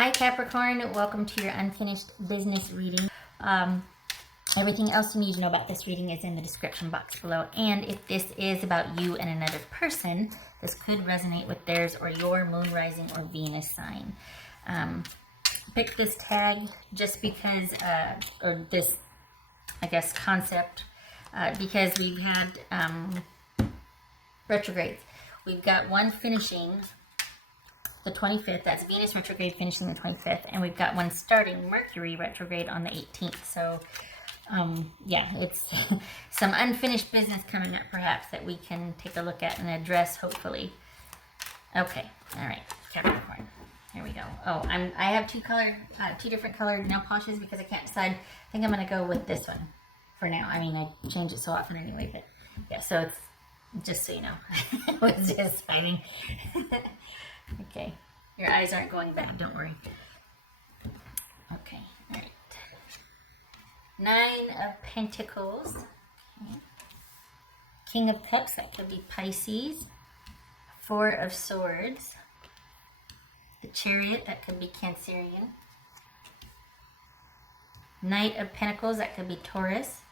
Hi Capricorn, welcome to your unfinished business reading. Everything else you need to know about this reading is in the description box below. And if this is about you and another person, this could resonate with theirs or your moon, rising, or Venus sign. Pick this tag just because, or this, I guess, concept, because we've had retrogrades. We've got one finishing the 25th, that's Venus retrograde finishing the 25th, and we've got one starting Mercury retrograde on the 18th. So yeah, it's some unfinished business coming up perhaps that we can take a look at and address, hopefully. Okay, all right, Capricorn, here we go. Oh, I have two different colored nail polishes because I can't decide. I think I'm gonna go with this one for now. I mean, I change it so often anyway, but yeah, so it's just so you know. I was just deciding. Okay, your eyes aren't going bad, don't worry. Okay, all right. 9 of Pentacles. Okay. King of Cups, that could be Pisces. 4 of Swords. The Chariot, that could be Cancerian. Knight of Pentacles, that could be Taurus.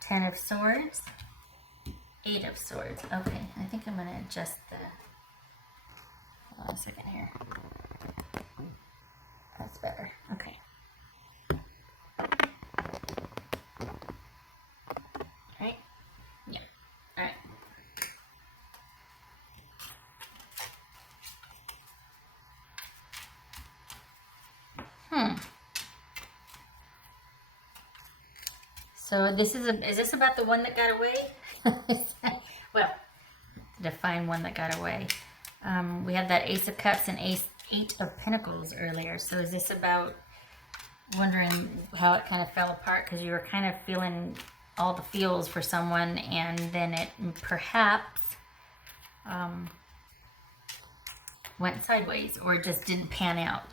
10 of Swords. 8 of Swords. Okay, I think I'm going to adjust the... Hold on a second here. That's better. Okay. Alright? Yeah. Alright. So this is this about the one that got away? Well, define one that got away. We had that Ace of Cups and 8 of Pentacles earlier. So is this about wondering how it kind of fell apart because you were kind of feeling all the feels for someone and then it perhaps went sideways or just didn't pan out?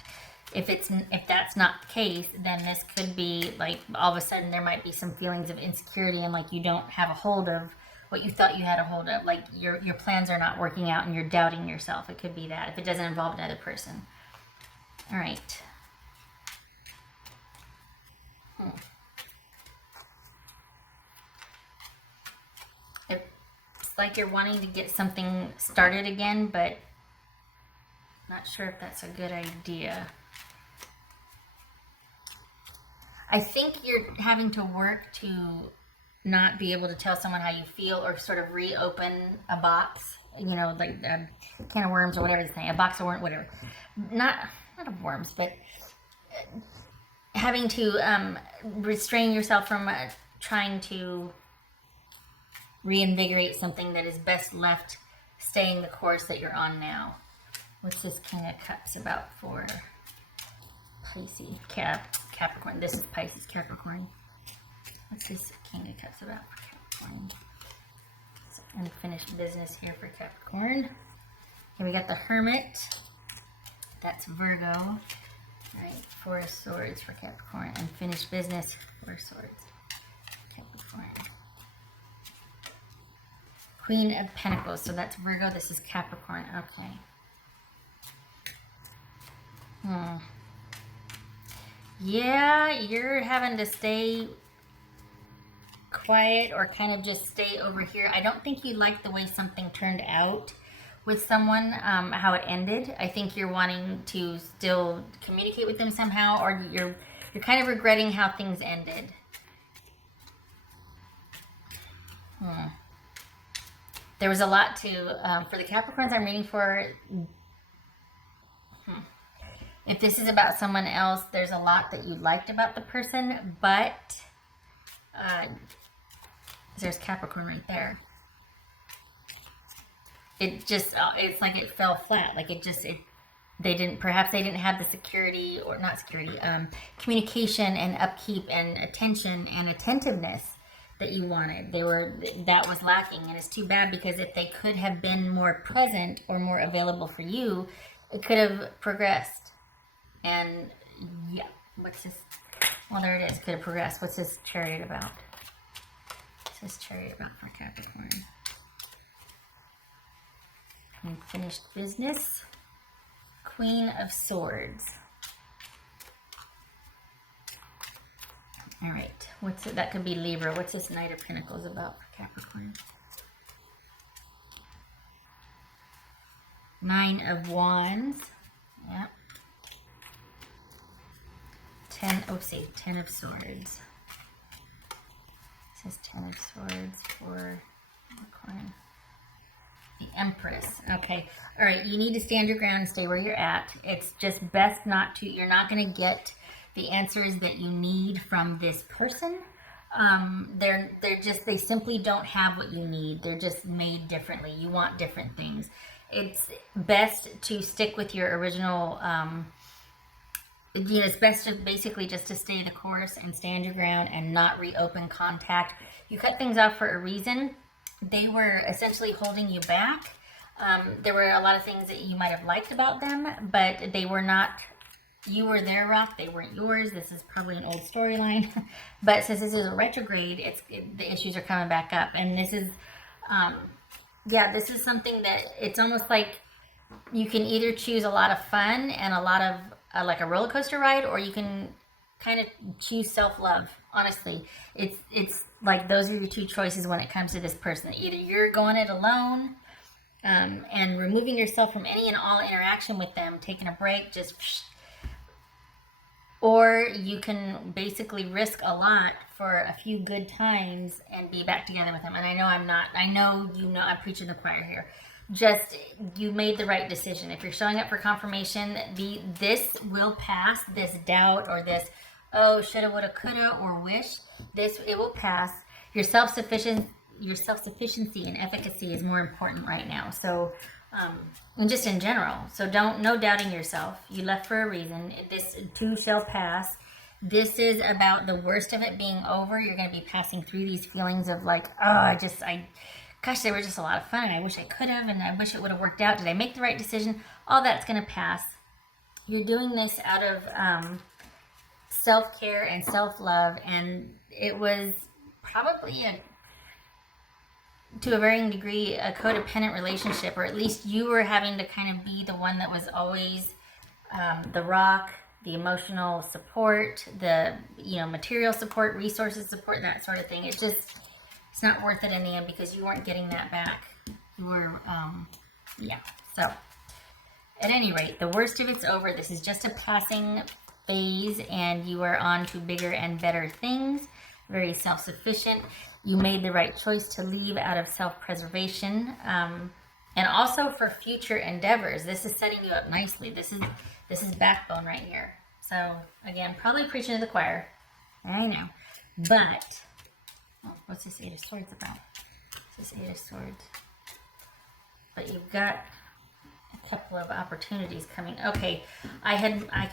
If that's not the case, then this could be like all of a sudden there might be some feelings of insecurity and like you don't have a hold of what you thought you had a hold of, like your plans are not working out and you're doubting yourself. It could be that if it doesn't involve another person. All right. It's like you're wanting to get something started again, but not sure if that's a good idea. I think you're having to work to not be able to tell someone how you feel or sort of reopen a box, you know, like a can of worms or whatever it's saying, a box of worms, whatever. Not of worms, but having to restrain yourself from trying to reinvigorate something that is best left staying the course that you're on now. What's this King of Cups about for Pisces? Capricorn. This is Pisces, Capricorn. What's this King of Cups about for Capricorn? It's unfinished business here for Capricorn. Here we got the Hermit. That's Virgo. All right, 4 of Swords for Capricorn. Unfinished business, 4 of Swords. Capricorn. Queen of Pentacles. So that's Virgo. This is Capricorn. Okay. Yeah, you're having to stay quiet or kind of just stay over here. I don't think you like the way something turned out with someone, how it ended. I think you're wanting to still communicate with them somehow, or you're kind of regretting how things ended. There was a lot to, for the Capricorns I'm reading for, if this is about someone else, there's a lot that you liked about the person, but there's Capricorn right there. It just, it's like it fell flat. Like perhaps they didn't have the security, or not security, communication and upkeep and attention and attentiveness that you wanted. That was lacking, and it's too bad because if they could have been more present or more available for you, it could have progressed. And yeah, what's this? Well, there it is. Could have progressed. What's this Chariot about? What's this Chariot about for Capricorn? Unfinished business. Queen of Swords. All right. What's it? That could be Libra. What's this Knight of Pentacles about for Capricorn? Nine of Wands. Yep. 10 of Swords. It says 10 of Swords for Capricorn. The Empress. Okay. All right. You need to stand your ground and stay where you're at. It's just best not to, you're not going to get the answers that you need from this person. They simply don't have what you need. They're just made differently. You want different things. It's best to stick with your original, it's best to basically just to stay the course and stand your ground and not reopen contact. You cut things off for a reason. They were essentially holding you back. There were a lot of things that you might have liked about them, but they were not, you were their rock, they weren't yours. This is probably an old storyline. But since this is a retrograde, the issues are coming back up. And this is, this is something that it's almost like you can either choose a lot of fun and a lot of like a roller coaster ride, or you can kind of choose self-love. Honestly, it's like those are your two choices when it comes to this person. Either you're going it alone and removing yourself from any and all interaction with them, taking a break, or you can basically risk a lot for a few good times and be back together with them. And I know I'm preaching the choir here. Just, you made the right decision. If you're showing up for confirmation, this will pass, this doubt or this, oh, shoulda, woulda, coulda, or wish, it will pass. Your self-sufficiency and efficacy is more important right now. So, and just in general. So no doubting yourself. You left for a reason. This too shall pass. This is about the worst of it being over. You're going to be passing through these feelings of like, oh, gosh, they were just a lot of fun. I wish I could have, and I wish it would have worked out. Did I make the right decision? All that's going to pass. You're doing this out of self-care and self-love, and it was probably to a varying degree a codependent relationship, or at least you were having to kind of be the one that was always the rock, the emotional support, the material support, resources support, that sort of thing. It's not worth it in the end because you weren't getting that back. You were, So, at any rate, the worst of it's over. This is just a passing phase, and you are on to bigger and better things. Very self-sufficient. You made the right choice to leave out of self-preservation, and also for future endeavors. This is setting you up nicely. This is backbone right here. So again, probably preaching to the choir. I know, but what's this Eight of Swords about? This is Eight of Swords. But you've got a couple of opportunities coming. Okay, I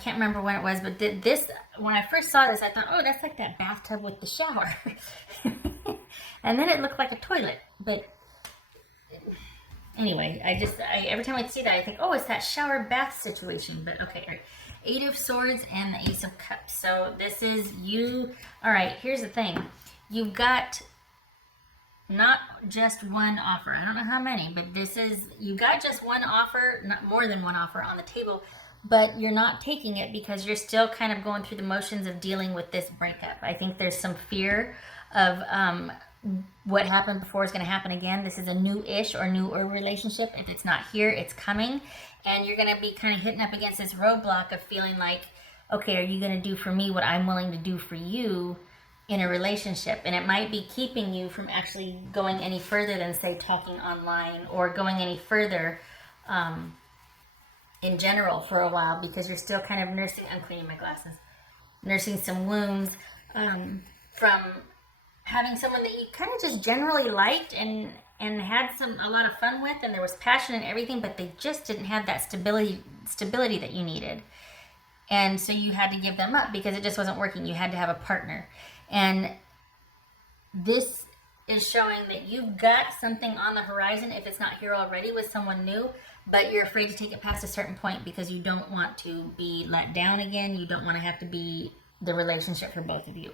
can't remember when it was, but when I first saw this, I thought, oh, that's like that bathtub with the shower. And then it looked like a toilet. But anyway, every time I see that, I think, oh, it's that shower bath situation. But okay, all right. Eight of Swords and the Ace of Cups. So this is you. All right, here's the thing. You've got not just one offer. I don't know how many, but you got just one offer, not more than one offer on the table, but you're not taking it because you're still kind of going through the motions of dealing with this breakup. I think there's some fear of what happened before is going to happen again. This is a new-ish or newer relationship. If it's not here, it's coming. And you're going to be kind of hitting up against this roadblock of feeling like, okay, are you going to do for me what I'm willing to do for you in a relationship? And it might be keeping you from actually going any further than, say, talking online, or going any further in general for a while, because you're still kind of nursing, I'm cleaning my glasses, nursing some wounds from having someone that you kind of just generally liked and had a lot of fun with, and there was passion and everything, but they just didn't have that stability that you needed. And so you had to give them up because it just wasn't working. You had to have a partner. And this is showing that you've got something on the horizon, if it's not here already, with someone new, but you're afraid to take it past a certain point because you don't want to be let down again. You don't want to have to be the relationship for both of you.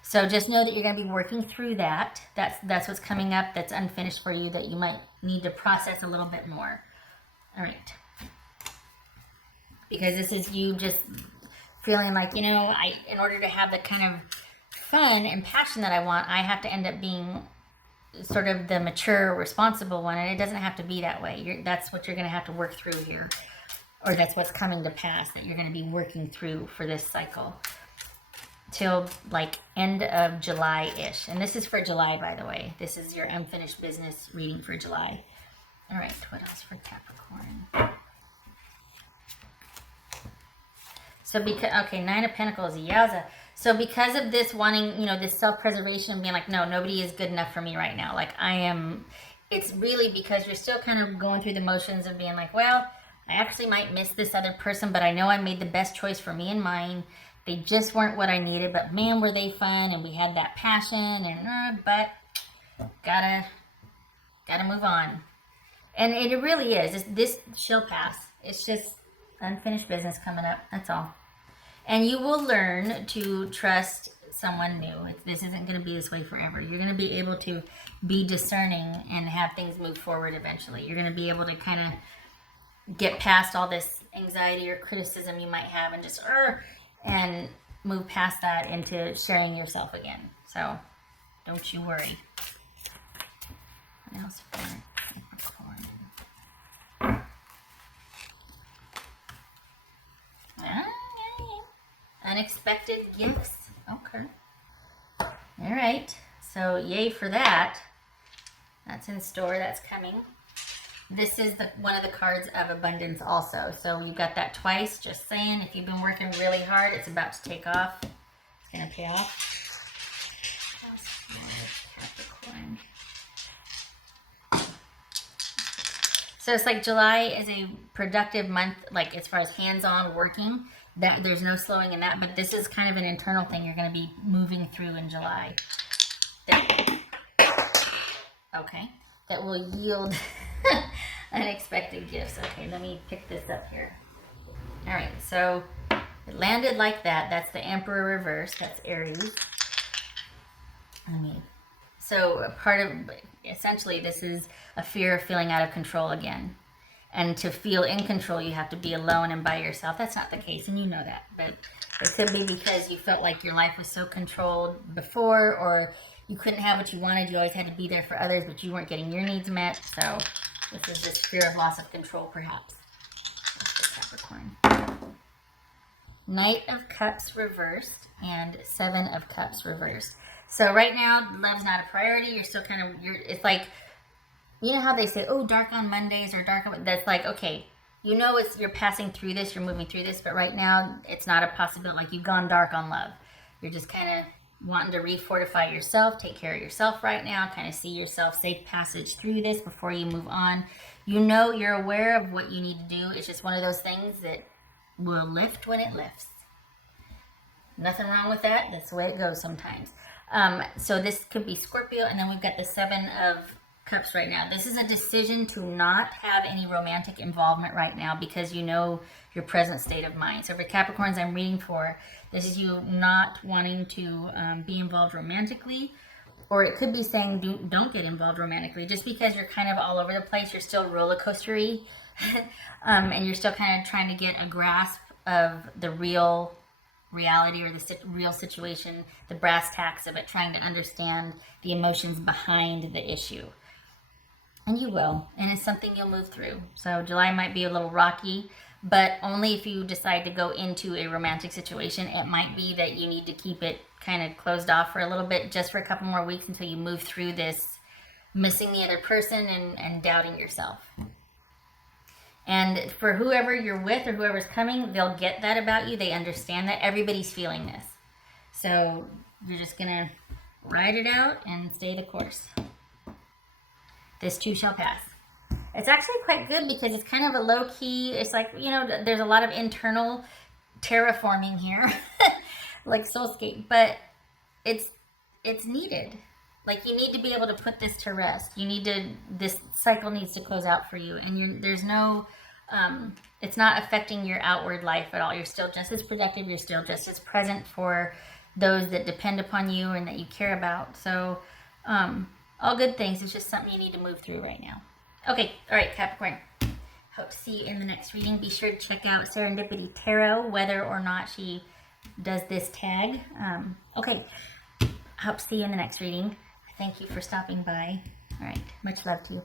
So just know that you're going to be working through that. That's what's coming up that's unfinished for you, that you might need to process a little bit more. All right. Because this is you just feeling like, in order to have the kind of fun and passion that I want, I have to end up being sort of the mature, responsible one, and it doesn't have to be that way. That's what you're going to have to work through here, or that's what's coming to pass that you're going to be working through for this cycle till like end of July-ish. And this is for July, by the way. This is your unfinished business reading for July. All right, what else for Capricorn? So because, okay, Nine of Pentacles, yowza. So because of this wanting, you know, this self-preservation, being like, no, nobody is good enough for me right now. Like I am, it's really because you're still kind of going through the motions of being like, well, I actually might miss this other person, but I know I made the best choice for me and mine. They just weren't what I needed, but man, were they fun, and we had that passion, and but gotta move on. And it really is. This shall pass. It's just unfinished business coming up. That's all. And you will learn to trust someone new. This isn't going to be this way forever. You're going to be able to be discerning and have things move forward eventually. You're going to be able to kind of get past all this anxiety or criticism you might have and just and move past that into sharing yourself again. So don't you worry. What else for Capricorn? Unexpected gifts. Okay. All right. So yay for that. That's in store. That's coming. This is one of the cards of abundance also. So you've got that twice. Just saying, if you've been working really hard, it's about to take off. It's going to pay off. Capricorn. So it's like July is a productive month, like as far as hands-on working. That there's no slowing in that, but this is kind of an internal thing you're going to be moving through in July. That will yield unexpected gifts. Okay, let me pick this up here. All right, so it landed like that. That's the Emperor reverse. That's Aries. So part of, essentially, this is a fear of feeling out of control again. And to feel in control, you have to be alone and by yourself. That's not the case, and you know that. But it could be because you felt like your life was so controlled before, or you couldn't have what you wanted. You always had to be there for others, but you weren't getting your needs met. So this is this fear of loss of control, perhaps. That's the Capricorn. Knight of Cups reversed and Seven of Cups reversed. So right now, love's not a priority. You're still kind of, it's like, you know how they say, oh, dark on Mondays or dark on, that's like, okay, you know you're passing through this, you're moving through this, but right now it's not a possibility, like you've gone dark on love. You're just kind of wanting to refortify yourself, take care of yourself right now, kind of see yourself safe passage through this before you move on. You know, you're aware of what you need to do. It's just one of those things that will lift when it lifts. Nothing wrong with that. That's the way it goes sometimes. So this could be Scorpio, and then we've got the Seven of Cups right now. This is a decision to not have any romantic involvement right now because you know your present state of mind. So for Capricorns I'm reading for, this is you not wanting to be involved romantically, or it could be saying don't get involved romantically. Just because you're kind of all over the place, you're still roller coastery, and you're still kind of trying to get a grasp of the real reality or the real situation, the brass tacks of it, trying to understand the emotions behind the issue. And you will, and it's something you'll move through. So July might be a little rocky, but only if you decide to go into a romantic situation. It might be that you need to keep it kind of closed off for a little bit, just for a couple more weeks until you move through this missing the other person and doubting yourself. And for whoever you're with or whoever's coming, they'll get that about you. They understand that everybody's feeling this. So you're just going to ride it out and stay the course. This too shall pass. It's actually quite good because it's kind of a low key, it's like, you know, there's a lot of internal terraforming here, like soulscape, but it's needed. Like you need to be able to put this to rest. This cycle needs to close out for you. And there's no, it's not affecting your outward life at all. You're still just as productive. You're still just as present for those that depend upon you and that you care about. So, all good things. It's just something you need to move through right now. Okay. All right, Capricorn. Hope to see you in the next reading. Be sure to check out Serendipity Tarot, whether or not she does this tag. Okay. I hope to see you in the next reading. Thank you for stopping by. All right. Much love to you.